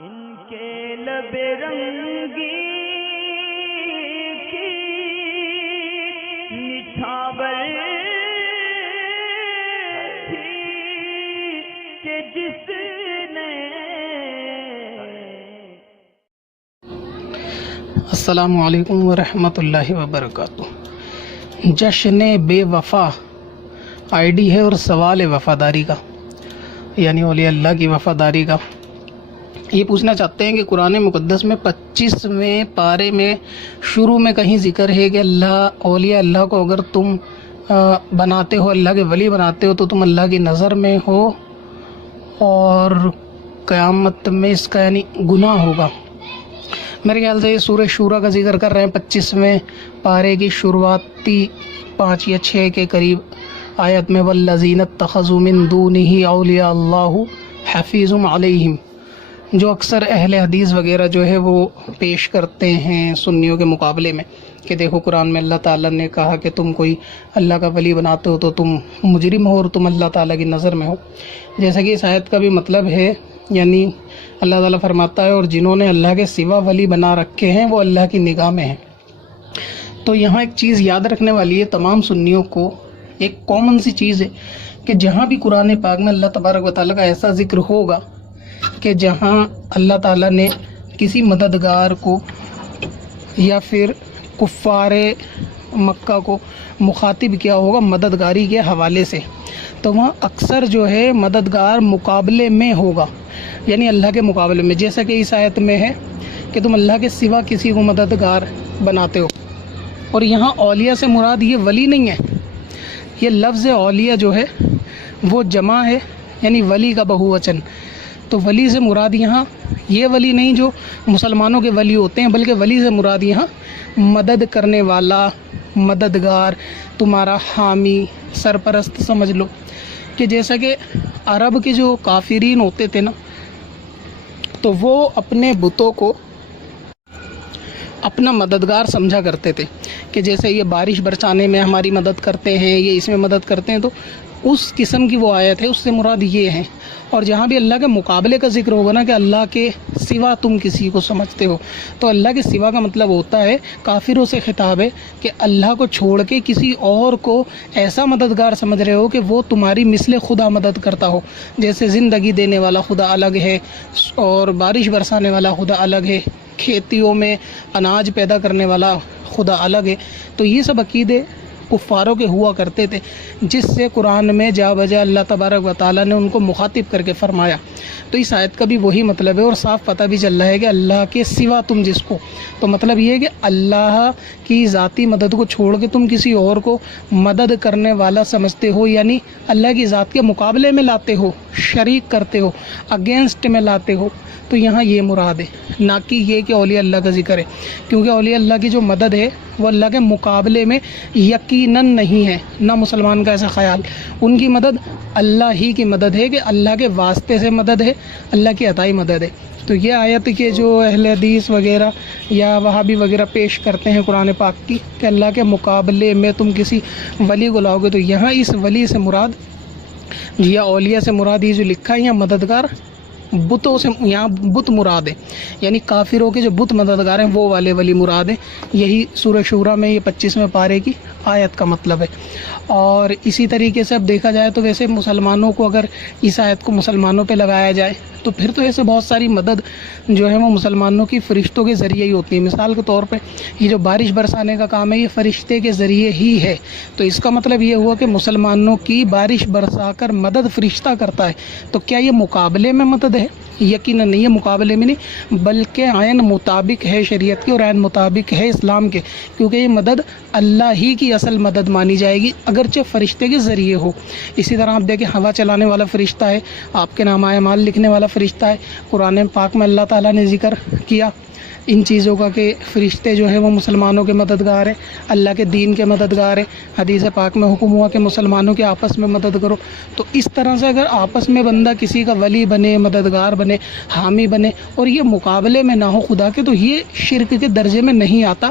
ان کے لب رنگی کی نچھاور تھی کہ جس نے السلام علیکم ورحمۃ اللہ وبرکاتہ۔ جشن بے وفا آئی ڈی ہے اور سوال ہے وفاداری کا، یعنی اولیاء اللہ کی وفاداری کا۔ یہ پوچھنا چاہتے ہیں کہ قرآن مقدس میں 25ویں پارے میں شروع میں کہیں ذکر ہے کہ اولیاء اللہ کو اگر تم بناتے ہو، اللہ کے ولی بناتے ہو، تو تم اللہ کی نظر میں ہو اور قیامت میں اس کا یعنی گناہ ہوگا۔ میرے خیال سے یہ سورہ شورا کا ذکر کر رہے ہیں، 25ویں پارے کی شروعاتی 5 یا 6 کے قریب آیت میں والذین اتخذوا من دونہ اولیاء اللہ حفیظ علیہم، جو اکثر اہل حدیث وغیرہ جو ہے وہ پیش کرتے ہیں سنیوں کے مقابلے میں کہ دیکھو قرآن میں اللہ تعالیٰ نے کہا کہ تم کوئی اللہ کا ولی بناتے ہو تو تم مجرم ہو اور تم اللہ تعالیٰ کی نظر میں ہو۔ جیسا کہ اس آیت کا بھی مطلب ہے، یعنی اللہ تعالیٰ فرماتا ہے اور جنہوں نے اللہ کے سوا ولی بنا رکھے ہیں وہ اللہ کی نگاہ میں ہیں۔ تو یہاں ایک چیز یاد رکھنے والی ہے تمام سنیوں کو، ایک کامن سی چیز ہے کہ جہاں بھی قرآن پاک میں اللہ تبارک و تعالیٰ کا ایسا ذکر ہوگا کہ جہاں اللہ تعالیٰ نے کسی مددگار کو یا پھر کفار مکہ کو مخاطب کیا ہوگا مددگاری کے حوالے سے، تو وہاں اکثر جو ہے مددگار مقابلے میں ہوگا، یعنی اللہ کے مقابلے میں، جیسا کہ اس آیت میں ہے کہ تم اللہ کے سوا کسی کو مددگار بناتے ہو۔ اور یہاں اولیاء سے مراد یہ ولی نہیں ہے، یہ لفظ اولیاء جو ہے وہ جمع ہے، یعنی ولی کا بہووچن۔ تو ولی سے مراد یہاں یہ ولی نہیں جو مسلمانوں کے ولی ہوتے ہیں، بلکہ ولی سے مراد یہاں مدد کرنے والا، مددگار، تمہارا حامی، سرپرست سمجھ لو۔ کہ جیسا کہ عرب کے جو کافرین ہوتے تھے نا، تو وہ اپنے بتوں کو اپنا مددگار سمجھا کرتے تھے کہ جیسے یہ بارش برسانے میں ہماری مدد کرتے ہیں، یہ اس میں مدد کرتے ہیں، تو اس قسم کی وہ آیت ہے، اس سے مراد یہ ہے۔ اور جہاں بھی اللہ کے مقابلے کا ذکر ہوگا نا کہ اللہ کے سوا تم کسی کو سمجھتے ہو، تو اللہ کے سوا کا مطلب ہوتا ہے، کافروں سے خطاب ہے کہ اللہ کو چھوڑ کے کسی اور کو ایسا مددگار سمجھ رہے ہو کہ وہ تمہاری مثل خدا مدد کرتا ہو۔ جیسے زندگی دینے والا خدا الگ ہے اور بارش برسانے والا خدا الگ ہے، کھیتیوں میں اناج پیدا کرنے والا خدا الگ ہے۔ تو یہ سب عقیدے کفاروں کے ہوا کرتے تھے، جس سے قرآن میں جا بجا اللہ تبارک و تعالیٰ نے ان کو مخاطب کر کے فرمایا۔ تو اس آیت کا بھی وہی مطلب ہے، اور صاف پتہ بھی چل رہا ہے کہ اللہ کے سوا تم جس کو، تو مطلب یہ ہے کہ اللہ کی ذاتی مدد کو چھوڑ کے تم کسی اور کو مدد کرنے والا سمجھتے ہو، یعنی اللہ کی ذات کے مقابلے میں لاتے ہو، شریک کرتے ہو، اگینسٹ میں لاتے ہو، تو یہاں یہ مراد ہے، نہ کہ یہ کہ اولیاء اللہ کا ذکر ہے، کیونکہ اولیاء اللہ کی جو مدد ہے وہ اللہ کے مقابلے میں یقیناً نہیں ہے، نہ مسلمان کا ایسا خیال۔ ان کی مدد اللہ ہی کی مدد ہے، کہ اللہ کے واسطے سے مدد ہے، اللہ کی عطائی مدد ہے۔ تو یہ آیت کے جو اہل حدیث وغیرہ یا وہابی وغیرہ پیش کرتے ہیں قرآن پاک کی کہ اللہ کے مقابلے میں تم کسی ولی کو لاؤ گے، تو یہاں اس ولی سے مراد یا اولیاء سے مراد یہ جو لکھا ہے یہاں مددگار بتوں سے، یہاں بت مراد ہے، یعنی کافروں کے جو بت مددگار ہیں وہ والے ولی مراد ہیں۔ یہی سورہ شورا میں یہ 25ویں پارے کی آیت کا مطلب ہے۔ اور اسی طریقے سے اب دیکھا جائے تو ویسے مسلمانوں کو اگر اس آیت کو مسلمانوں پہ لگایا جائے تو پھر تو ایسے بہت ساری مدد جو ہے وہ مسلمانوں کی فرشتوں کے ذریعے ہی ہوتی ہے۔ مثال کے طور پہ یہ جو بارش برسانے کا کام ہے یہ فرشتے کے ذریعے ہی ہے، تو اس کا مطلب یہ ہوا کہ مسلمانوں کی بارش برسا کر مدد فرشتہ کرتا ہے۔ تو کیا یہ مقابلے میں مدد ہے؟ یقیناً نہیں، یہ مقابلے میں نہیں، بلکہ عین مطابق ہے شریعت کی اور عین مطابق ہے اسلام کے، کیونکہ یہ مدد اللہ ہی کی اصل مدد مانی جائے گی، اگرچہ فرشتے کے ذریعے ہو۔ اسی طرح آپ دیکھیں ہوا چلانے والا فرشتہ ہے، آپ کے نامہ اعمال لکھنے والا فرشتہ ہے۔ قرآن پاک میں اللہ تعالیٰ نے ذکر کیا ان چیزوں کا کہ فرشتے جو ہیں وہ مسلمانوں کے مددگار ہیں، اللہ کے دین کے مددگار ہیں۔ حدیث پاک میں حکم ہوا کہ مسلمانوں کے آپس میں مدد کرو۔ تو اس طرح سے اگر آپس میں بندہ کسی کا ولی بنے، مددگار بنے، حامی بنے اور یہ مقابلے میں نہ ہو خدا کے، تو یہ شرک کے درجے میں نہیں آتا،